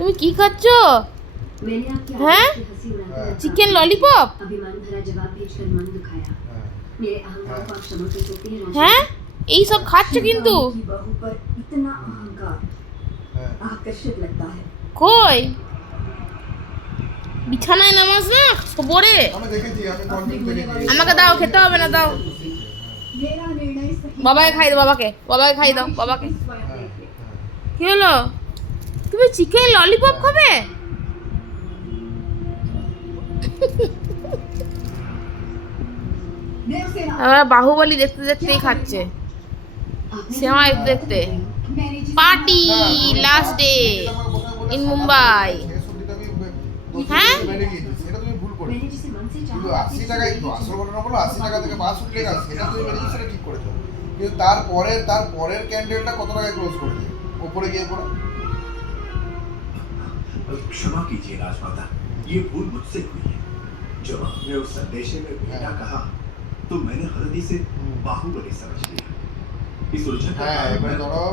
তুমি কি খাচ্ছ? হ্যাঁ, চিকেন ললিপপ। হ্যাঁ, এই সব খাচ্ছ কিন্তু। কই বিছানায় নামাজ না সবরে। আমাকে দাও, খেতে হবে না, দাও। বাবাকে খাই দাও, বাবাকে খাই দাও, বাবাকে। কি হলো? তুমি চিকেন ললিপপ খাবে? আবার বাহুবলী দেখতে দেখতেই খাচ্ছে, সিনেমা দেখতে দেখতে। Party last day in Mumbai. হ্যাঁ, সেটা তুমি ভুল করেছো। কিন্তু 80 টাকায় তো আসল ঘটনা হলো 80 টাকা থেকে বাস উঠলে গেছে, সেটা তুমি মেনে সেটা ঠিক করেছো। কিন্তু তারপরের ক্যান্ডেলটা কত টাকায় ক্লোজ করে দিয়ে উপরে গিয়ে পড়ে। क्षमा कीजिए राजमाता, ये भूल मुझसे हुई है। जब आपने उस संदेशे में बेटा कहा तो मैंने गलती से बाहुबली समझ लिया। इस उलझन का হ্যাঁ, कारण এবারে मैं- ধরো